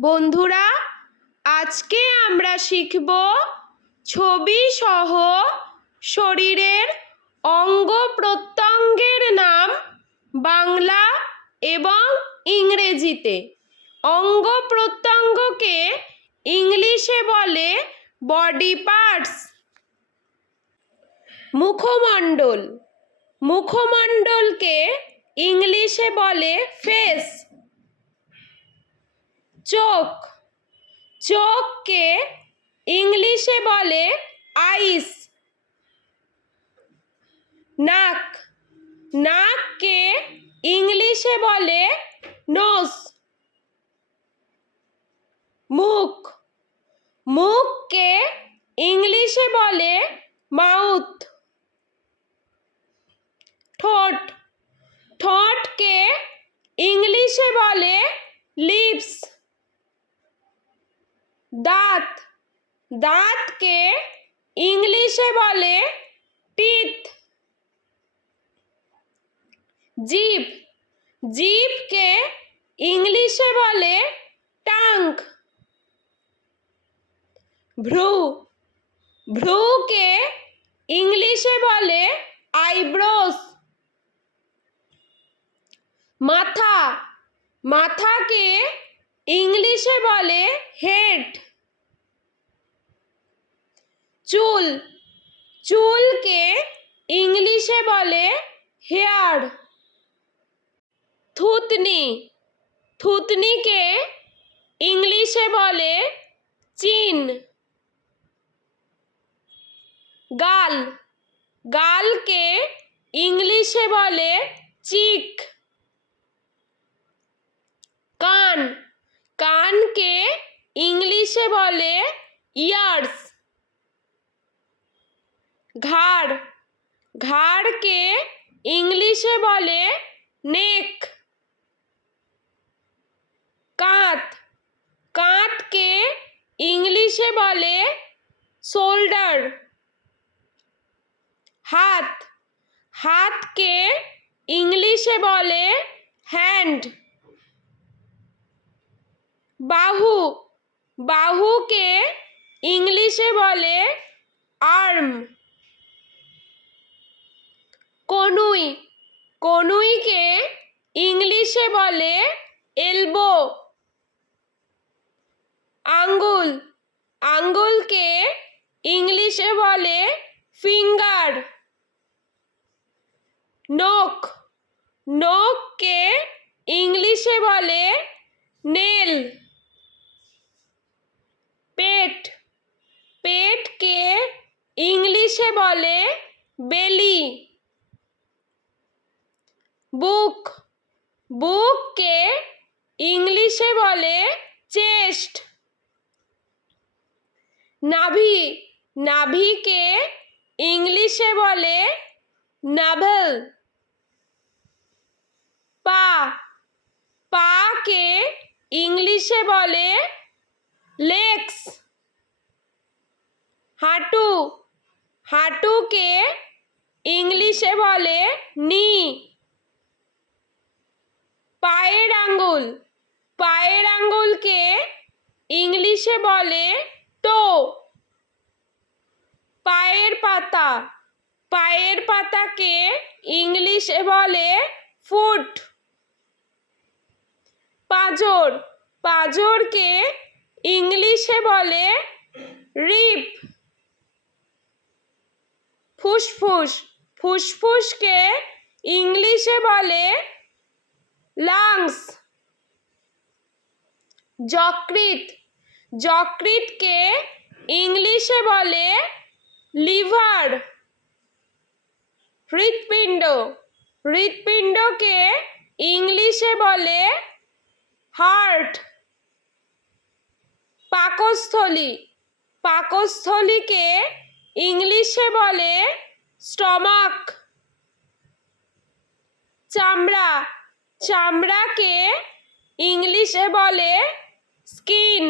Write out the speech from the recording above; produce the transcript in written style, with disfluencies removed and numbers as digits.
বন্ধুরা, আজকে আমরা শিখব ছবি সহ শরীরের অঙ্গ প্রত্যঙ্গের নাম বাংলা এবং ইংরেজিতে। অঙ্গ প্রত্যঙ্গকে ইংলিশে বলে বডি পার্টস। মুখমণ্ডল, মুখমণ্ডলকে ইংলিশে বলে ফেস। চোখ, চোখকে ইংলিশে বলে আইস। নাক, নাককে ইংলিশে বলে নোজ। মুখ, মুখকে ইংলিশে বলে মাউথ। ঠোঁট, ঠোঁটকে ইংলিশে বলে লিপস। দাঁত, দাঁতকে ইংলিশে বলে টিথ। জিভ, জিভকে ইংলিশে বলে টাঙ্গ। ভ্রু, ভ্রুকে ইংলিশে বলে আইব্রোস। মাথা, মাথাকে ইংলিশে বলে হেড। চুল, চুলকে ইংলিশে বলে হেয়ার। থুতনি, থুতনিকে ইংলিশে বলে চিন। গাল, গালকে ইংলিশে বলে চিক। কান, কানকে ইংলিশে বলে ইয়ার্স। ঘাড়, ঘাড়কে ইংলিশে বলে নেক। কাঁধ, কাঁধকে ইংলিশে বলে শোল্ডার। হাত, হাতকে ইংলিশে বলে হ্যান্ড। বাহু, বাহুকে ইংলিশে বলে আর্ম। কনুই, কনুইকে ইংলিশে বলে এলবো। আঙ্গুল, আঙ্গুলকে ইংলিশে বলে ফিঙ্গার। নখ, নখকে ইংলিশে বলে নেল। পেট, পেটকে ইংলিশে বলে বেলি। বুক, বুককে ইংলিশে বলে চেস্ট। নাভি, নাভিকে ইংলিশে বলে নাভেল। পা, পাকে ইংলিশে বলে লেগস। হাঁটু, হাঁটুকে ইংলিশে বলে নি। পায়ের আঙ্গুল, পায়ের আঙ্গুলকে ইংলিশে বলে টো। পায়ের পাতা, পায়ের পাতাকে ইংলিশে বলে ফুট। পাঁজর, পাঁজরকে ইংলিশে বলে রিপ। ফুসফুস, ফুসফুসকে ইংলিশে বলে লাংস। যকৃৎ, যকৃৎকে ইংলিশে বলে লিভার। হৃৎপিণ্ড, হৃৎপিণ্ডকে ইংলিশে বলে হার্ট। পাকস্থলী, পাকস্থলীকে ইংলিশে বলে স্টমাক। চামড়া, চামড়াকে ইংলিশে বলে স্কিন।